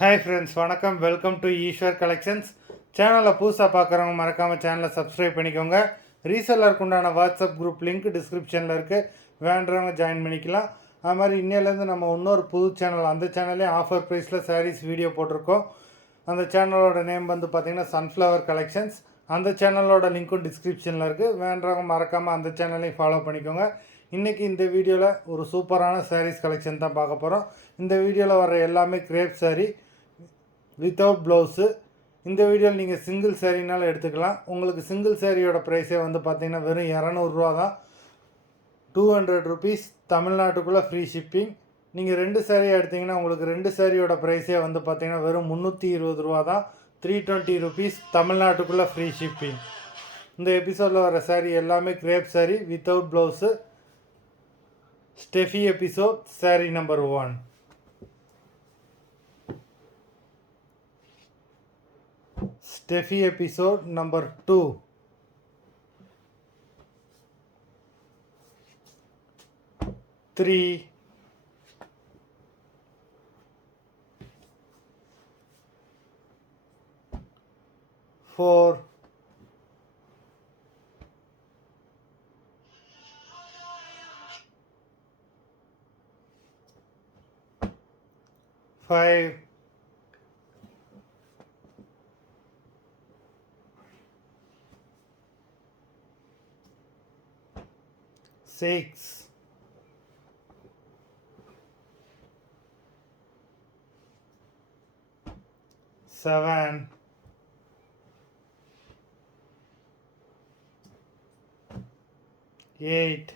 Hi friends, வணக்கம். Welcome to Eswar collections. சேனலில் புதுசாக பார்க்குறவங்க மறக்காமல் சேனலை சப்ஸ்கிரைப் பண்ணிக்கோங்க. ரீசெல்லருக்கு உண்டான வாட்ஸ்அப் குரூப் லிங்க் டிஸ்கிரிப்ஷனில் இருக்குது, வேண்டுறவங்க ஜாயின் பண்ணிக்கலாம். அது மாதிரி இன்னிலேருந்து நம்ம இன்னொரு புது சேனல், அந்த சேனல்லே ஆஃபர் ப்ரைஸில் சாரீஸ் வீடியோ போட்டிருக்கோம். அந்த சேனலோட நேம் வந்து பார்த்திங்கன்னா சன்ஃப்ளவர் கலெக்ஷன்ஸ். அந்த சேனலோட லிங்க்கும் டிஸ்கிரிப்ஷனில் இருக்குது, வேண்டுறவங்க மறக்காமல் அந்த சேனலையும் ஃபாலோ பண்ணிக்கோங்க. இன்றைக்கி இந்த வீடியோவில் ஒரு சூப்பரான சாரீஸ் கலெக்ஷன் தான் பார்க்க போகிறோம். இந்த வீடியோவில் வர எல்லாமே கிரேப் சாரீ வித்தவுட் ப்ளவுஸு. இந்த வீடியோவில் நீங்கள் சிங்கிள் சேரீனாலும் எடுத்துக்கலாம். உங்களுக்கு சிங்கிள் சேரீயோட ப்ரைஸே வந்து பார்த்திங்கன்னா வெறும் 200 தான். 200 ருபீஸ், தமிழ்நாட்டுக்குள்ளே ஃப்ரீ ஷிப்பிங். நீங்கள் 2 சேரீயாக எடுத்திங்கன்னா உங்களுக்கு 2 சேரீயோட ப்ரைஸே வந்து பார்த்திங்கன்னா வெறும் 320 தான். 320 ருபீஸ், தமிழ்நாட்டுக்குள்ளே ஃப்ரீ ஷிப்பிங். இந்த எபிசோடில் வர சாரீ எல்லாமே crepe sari without blouse. Steffi episode sari number 1. Steffi episode number 2. Three. 4. 5. 6. 7. 8.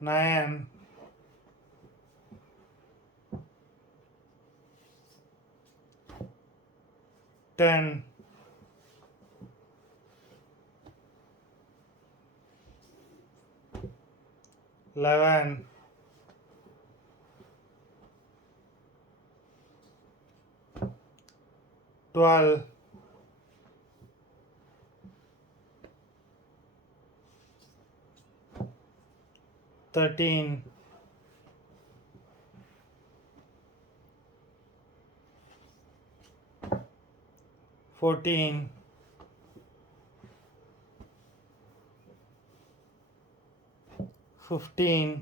9. 10. 11. 12. 13. 14. 15.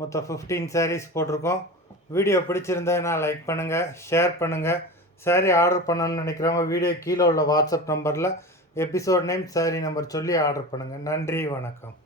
மொத்தம் 15 சாரீஸ் போட்டிருக்கோம். வீடியோ பிடிச்சிருந்ததுன்னா லைக் பண்ணுங்கள், ஷேர் பண்ணுங்கள். சாரீ ஆர்டர் பண்ணணும்னு நினைக்கிறவங்க வீடியோ கீழே உள்ள வாட்ஸ்அப் நம்பரில் எபிசோட் நேம், சாரீ நம்பர் சொல்லி ஆர்டர் பண்ணுங்கள். நன்றி, வணக்கம்.